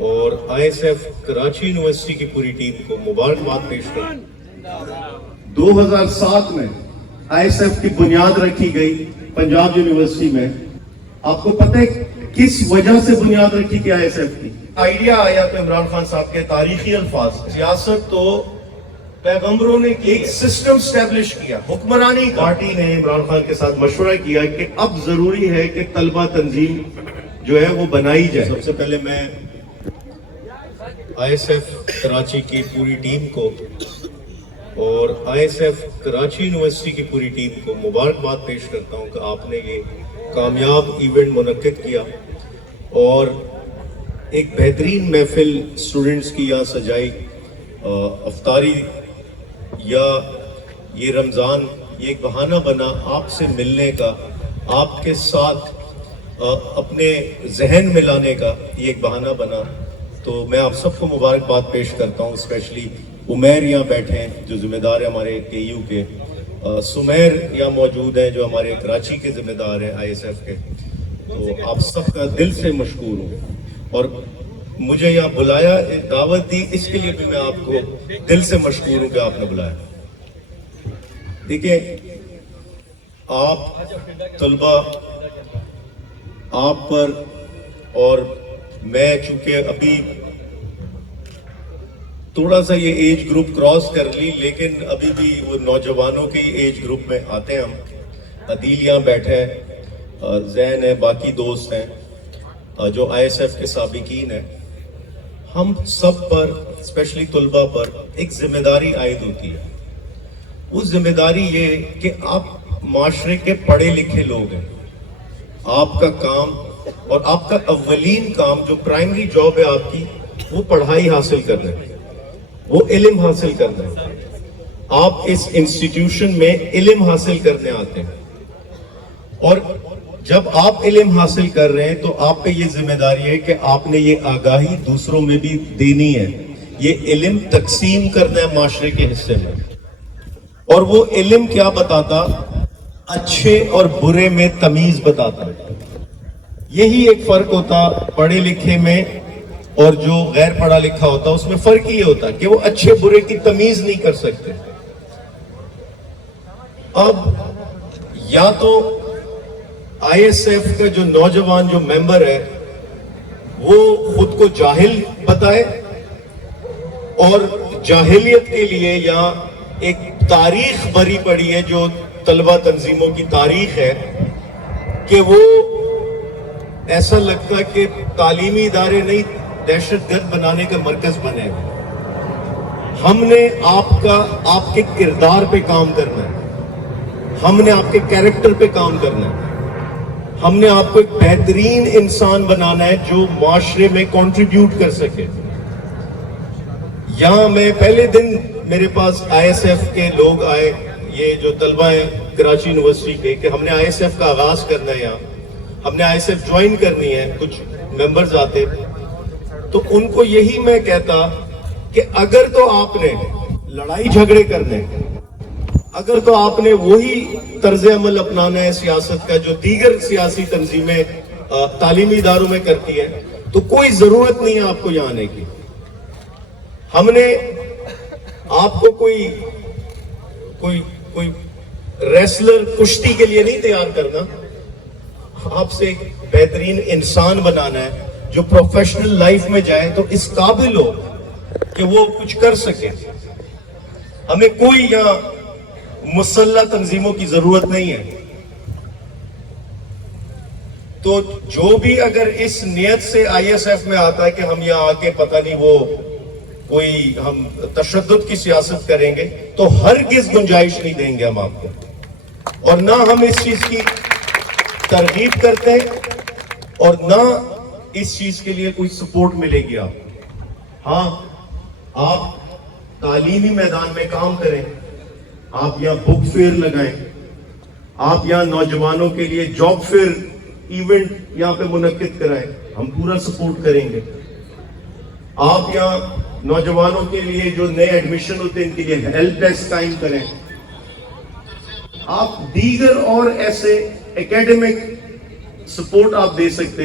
اور I S F Karachi university کی پوری ٹیم کو مبارکباد پیش کرتا ہوں۔ 2007 میں آئی ایس ایف کی بنیاد رکھی گئی پنجاب یونیورسٹی میں۔ آپ کو پتہ ہے کس وجہ سے بنیاد رکھی گئی آئی ایس ایف کی؟ آئیڈیا آیا تو عمران خان صاحب کے تاریخی الفاظ، سیاست تو پیغمبروں نے ایک سسٹم سٹیبلش کیا، حکمرانی پارٹی نے عمران خان کے ساتھ مشورہ کیا کہ اب ضروری ہے کہ طلبہ تنظیم جو ہے وہ بنائی جائے۔ سب سے پہلے میں آئی ایس ایف کراچی کی پوری ٹیم کو اور I S F Karachi university کی پوری ٹیم کو مبارکباد پیش کرتا ہوں کہ آپ نے یہ کامیاب ایونٹ منعقد کیا اور ایک بہترین محفل اسٹوڈنٹس کی یہاں سجائی۔ افطاری یا یہ رمضان یہ ایک بہانہ بنا آپ سے ملنے کا، آپ کے ساتھ اپنے ذہن ملانے کا، یہ ایک بہانہ بنا۔ تو میں آپ سب کو مبارکباد پیش کرتا ہوں، اسپیشلی عمیر یہاں بیٹھے ہیں جو ذمہ دار ہیں ہمارے کے یو کے، سمیر یہاں موجود ہیں جو ہمارے کراچی کے ذمہ دار ہیں آئی ایس ایف کے۔ تو آپ سب کا دل سے مشکور ہوں، اور مجھے یہاں بلایا، دعوت دی، اس کے لیے بھی میں آپ کو دل سے مشکور ہوں کہ آپ نے بلایا۔ دیکھیں، آپ طلبہ، آپ پر، اور میں چونکہ ابھی تھوڑا سا یہ ایج گروپ کراس کر لی، لیکن ابھی بھی وہ نوجوانوں کے ایج گروپ میں آتے ہیں ہم۔ عدیل یہاں بیٹھے ہیں، زین ہے، باقی دوست ہیں جو آئی ایس ایف کے سابقین ہیں۔ ہم سب پر، اسپیشلی طلبہ پر ایک ذمہ داری عائد ہوتی ہے۔ وہ ذمہ داری یہ کہ آپ معاشرے کے پڑھے لکھے لوگ ہیں۔ آپ کا کام اور آپ کا اولین کام جو پرائمری جاب ہے آپ کی، وہ پڑھائی حاصل کرنا ہے، وہ علم حاصل کرنا ہے۔ آپ اس انسٹیٹیوشن میں علم حاصل کرنے آتے ہیں، اور جب آپ علم حاصل کر رہے ہیں تو آپ پہ یہ ذمہ داری ہے کہ آپ نے یہ آگاہی دوسروں میں بھی دینی ہے، یہ علم تقسیم کرنا ہے معاشرے کے حصے میں۔ اور وہ علم کیا بتاتا؟ اچھے اور برے میں تمیز بتاتا۔ یہی ایک فرق ہوتا پڑھے لکھے میں اور جو غیر پڑھا لکھا ہوتا، اس میں فرق یہ ہوتا کہ وہ اچھے برے کی تمیز نہیں کر سکتے۔ اب یا تو آئی ایس ایف کا جو نوجوان جو ممبر ہے وہ خود کو جاہل بتائے، اور جاہلیت کے لیے یا ایک تاریخ بھری پڑی ہے جو طلبہ تنظیموں کی تاریخ ہے، کہ وہ ایسا لگتا کہ تعلیمی ادارے نہیں دہشت گرد بنانے کا مرکز بنے۔ ہم نے آپ کے کردار پہ کام کرنا ہے، ہم نے آپ کے کیریکٹر پہ کام کرنا ہے، ہم نے آپ کو ایک بہترین انسان بنانا ہے جو معاشرے میں کنٹریبیوٹ کر سکے۔ یہاں میں پہلے دن میرے پاس آئی ایس ایف کے لوگ آئے، یہ جو طلبہ ہیں کراچی یونیورسٹی کے، کہ ہم نے آئی ایس ایف کا آغاز کرنا ہے، یہاں ہم نے آئی ایس ایف جوائن کرنی ہے۔ کچھ ممبرز آتے تو ان کو یہی میں کہتا کہ اگر تو آپ نے لڑائی جھگڑے کرنے، اگر تو آپ نے وہی طرز عمل اپنانا ہے سیاست کا جو دیگر سیاسی تنظیمیں تعلیمی اداروں میں کرتی ہیں، تو کوئی ضرورت نہیں ہے آپ کو یہاں آنے کی۔ ہم نے آپ کو کوئی ریسلر کشتی کے لیے نہیں تیار کرنا، آپ سے ایک بہترین انسان بنانا ہے جو پروفیشنل لائف میں جائے تو اس قابل ہو کہ وہ کچھ کر سکے۔ ہمیں کوئی یہاں مسلح تنظیموں کی ضرورت نہیں ہے۔ تو جو بھی اگر اس نیت سے آئی ایس ایف میں آتا ہے کہ ہم یہاں آ کے پتہ نہیں وہ کوئی ہم تشدد کی سیاست کریں گے، تو ہرگز گنجائش نہیں دیں گے ہم آپ کو، اور نہ ہم اس چیز کی ترغیب کرتے ہیں اور نہ اس چیز کے لیے کوئی سپورٹ ملے گی۔ ہاں، آپ تعلیمی میدان میں کام کریں، آپ یہاں بک فیئر لگائیں، آپ یہاں نوجوانوں کے لیے جاب فیئر ایونٹ یہاں پہ منعقد کرائیں، ہم پورا سپورٹ کریں گے۔ آپ یہاں نوجوانوں کے لیے جو نئے ایڈمیشن ہوتے ہیں ان کے لیے ہیلپ ڈیسک قائم کریں۔ آپ دیگر اور ایسے ایکیڈمک سپورٹ آپ دے سکتے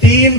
3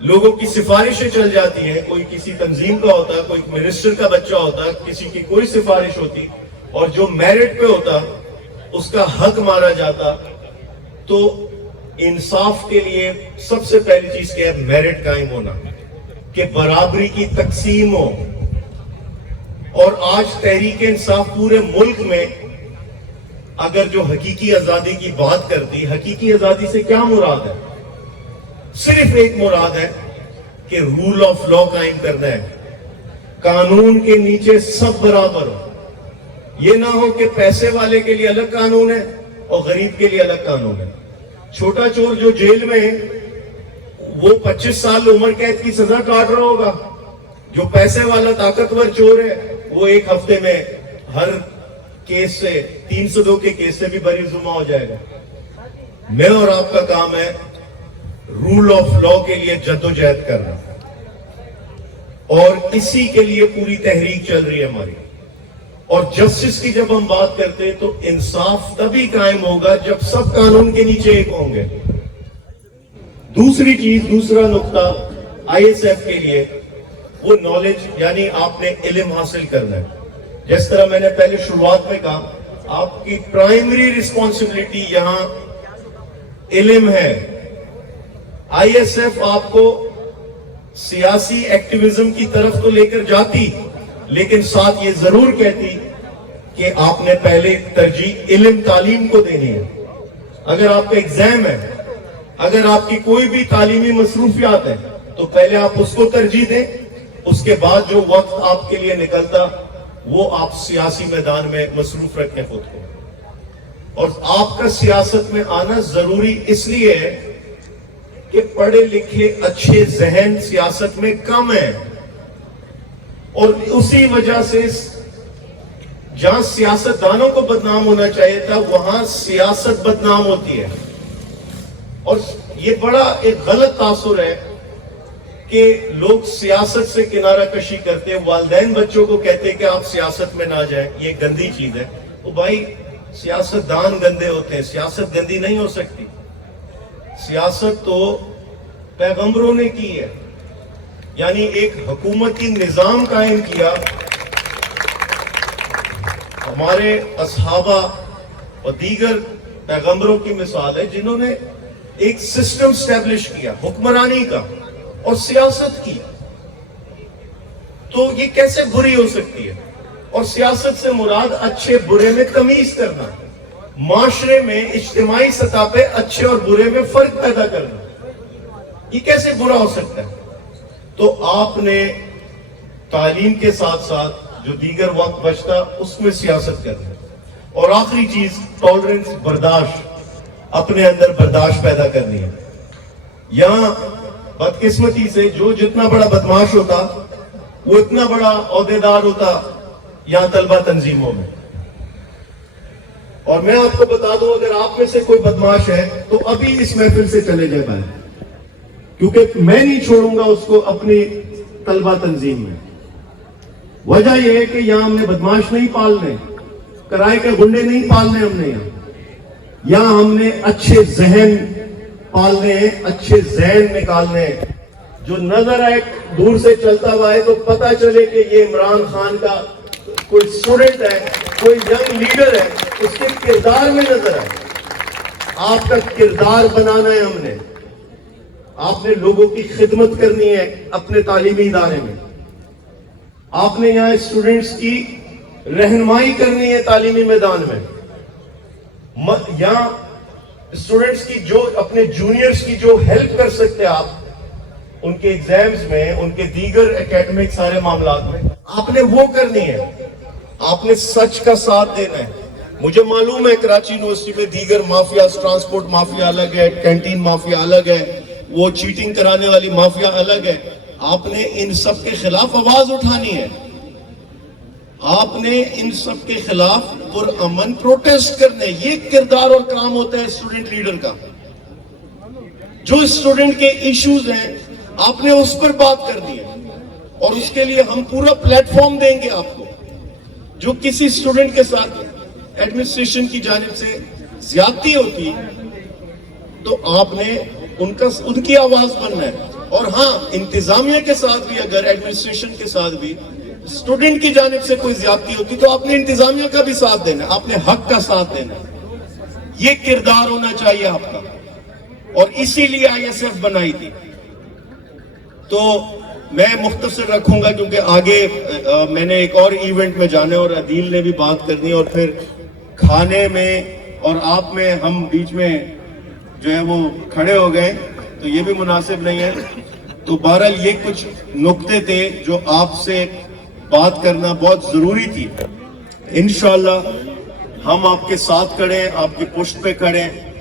لوگوں کی سفارشیں چل جاتی ہیں, کوئی کسی تنظیم کا ہوتا, کوئی منسٹر کا بچہ ہوتا, کسی کی کوئی سفارش ہوتی, اور جو میرٹ پہ ہوتا اس کا حق مارا جاتا. تو انصاف کے لیے سب سے پہلی چیز کیا ہے؟ میرٹ قائم ہونا, کہ برابری کی تقسیم ہو. اور آج تحریک انصاف پورے ملک میں اگر جو حقیقی آزادی کی بات کرتی, حقیقی آزادی سے کیا مراد ہے؟ صرف ایک مراد ہے کہ رول آف لا قائم کرنا ہے, قانون کے نیچے سب برابر ہو. یہ نہ ہو کہ پیسے والے کے لیے الگ قانون ہے اور غریب کے لیے الگ قانون ہے. چھوٹا چور جو جیل میں ہے وہ 25 سال عمر قید کی سزا کاٹ رہا ہوگا, جو پیسے والا طاقتور چور ہے وہ ایک ہفتے میں ہر کیس سے 302 کے کیس سے بھی بری زمہ ہو جائے گا. میں اور آپ کا کام ہے رول آف لا کے لیے جدوجہد کرنا, اور اسی کے لیے پوری تحریک چل رہی ہے ہماری. اور جسٹس کی جب ہم بات کرتے ہیں تو انصاف تبھی قائم ہوگا جب سب قانون کے نیچے ایک ہوں گے. دوسری چیز, دوسرا نقطہ آئی ایس ایف کے لیے وہ نالج, یعنی آپ نے علم حاصل کرنا ہے. جس طرح میں نے پہلے شروعات میں کہا, آپ کی پرائمری رسپانسبلٹی یہاں علم ہے. آئی ایس ایف آپ کو سیاسی ایکٹیویزم کی طرف تو لے کر جاتی, لیکن ساتھ یہ ضرور کہتی کہ آپ نے پہلے ترجیح علم تعلیم کو دینی ہے. اگر آپ کا ایگزام ہے, اگر آپ کی کوئی بھی تعلیمی مصروفیات ہے, تو پہلے آپ اس کو ترجیح دیں, اس کے بعد جو وقت آپ کے لیے نکلتا وہ آپ سیاسی میدان میں مصروف رکھیں خود کو. اور آپ کا سیاست میں آنا ضروری اس لیے ہے کہ پڑھے لکھے اچھے ذہن سیاست میں کم ہیں, اور اسی وجہ سے جہاں سیاست دانوں کو بدنام ہونا چاہیے تھا وہاں سیاست بدنام ہوتی ہے. اور یہ بڑا ایک غلط تاثر ہے کہ لوگ سیاست سے کنارہ کشی کرتے ہیں, والدین بچوں کو کہتے ہیں کہ آپ سیاست میں نہ جائیں, یہ گندی چیز ہے. تو بھائی سیاست دان گندے ہوتے ہیں, سیاست گندی نہیں ہو سکتی. سیاست تو پیغمبروں نے کی ہے, یعنی ایک حکومتی نظام قائم کیا. ہمارے اصحابہ اور دیگر پیغمبروں کی مثال ہے جنہوں نے ایک سسٹم اسٹیبلش کیا حکمرانی کا اور سیاست کی. تو یہ کیسے بری ہو سکتی ہے؟ اور سیاست سے مراد اچھے برے میں تمیز کرنا, معاشرے میں اجتماعی سطح پہ اچھے اور برے میں فرق پیدا کرنا. یہ کیسے برا ہو سکتا ہے؟ تو آپ نے تعلیم کے ساتھ ساتھ جو دیگر وقت بچتا اس میں سیاست کرنا. اور آخری چیز ٹالرنس, برداشت, اپنے اندر برداشت پیدا کرنی ہے. یہاں بدقسمتی سے جو جتنا بڑا بدماش ہوتا وہ اتنا بڑا عہدیدار ہوتا یہاں طلبہ تنظیموں میں. اور میں آپ کو بتا دوں, اگر آپ میں سے کوئی بدماش ہے تو ابھی اس محفل سے چلے جائے باہر, کیونکہ میں نہیں چھوڑوں گا اس کو اپنی طلبہ تنظیم میں. وجہ یہ ہے کہ یہاں ہم نے بدماش نہیں پالنے, کرائے کے گنڈے نہیں پالنے, ہم نے یہاں ہم نے اچھے ذہن پالنے ہیں, اچھے ذہن نکالنے ہیں. جو نظر آئے دور سے چلتا ہوا ہے تو پتہ چلے کہ یہ عمران خان کا کوئی اسٹوڈنٹ ہے, کوئی ینگ لیڈر ہے, اس کے کردار میں نظر آئے. آپ کا کردار بنانا ہے ہم نے. آپ نے لوگوں کی خدمت کرنی ہے اپنے تعلیمی ادارے میں. آپ نے یہاں اسٹوڈنٹس کی رہنمائی کرنی ہے تعلیمی میدان میں. یہاں اسٹوڈنٹس کی جو اپنے جونیئرز کی جو ہیلپ کر سکتے آپ ان کے ایگزامز میں, ان کے دیگر اکیڈمک سارے معاملات میں, آپ نے وہ کرنی ہے. آپ نے سچ کا ساتھ دینا ہے. مجھے معلوم ہے کراچی یونیورسٹی میں دیگر مافیا, ٹرانسپورٹ مافیا الگ ہے, کینٹین مافیا الگ ہے, وہ چیٹنگ کرانے والی مافیا الگ ہے. آپ نے ان سب کے خلاف آواز اٹھانی ہے. آپ نے ان سب کے خلاف پرامن پروٹیسٹ کرنے. یہ کردار اور کام ہوتا ہے اسٹوڈنٹ لیڈر کا. جو اسٹوڈنٹ کے ایشوز ہیں آپ نے اس پر بات کرنی ہے, اور اس کے لیے ہم پورا پلیٹ فارم دیں گے آپ کو. جو کسی اسٹوڈنٹ کے ساتھ ایڈمنسٹریشن کی جانب سے زیادتی ہوتی تو آپ نے ان کی آواز بننا ہے. اور ہاں انتظامیہ کے ساتھ بھی اگر ایڈمنسٹریشن کے ساتھ بھی اسٹوڈنٹ کی جانب سے کوئی زیادتی ہوتی تو آپ نے انتظامیہ کا بھی ساتھ دینا, آپ نے حق کا ساتھ دینا. یہ کردار ہونا چاہیے آپ کا, اور اسی لیے آئی ایس ایف بنائی تھی. تو میں مختصر رکھوں گا کیونکہ آگے میں نے ایک اور ایونٹ میں جانا ہے اور عدیل نے بھی بات کرنی ہے, اور پھر کھانے میں اور آپ میں ہم بیچ میں جو ہے وہ کھڑے ہو گئے تو یہ بھی مناسب نہیں ہے. تو بہرحال یہ کچھ نکتے تھے جو آپ سے بات کرنا بہت ضروری تھی. انشاءاللہ ہم آپ کے ساتھ کھڑے ہیں, آپ کی پشت پہ کھڑے ہیں,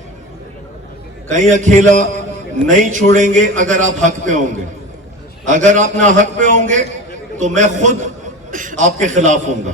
کہیں اکیلا نہیں چھوڑیں گے. اگر آپ حق پہ ہوں گے, اگر آپ نہ حق پہ ہوں گے تو میں خود آپ کے خلاف ہوں گا.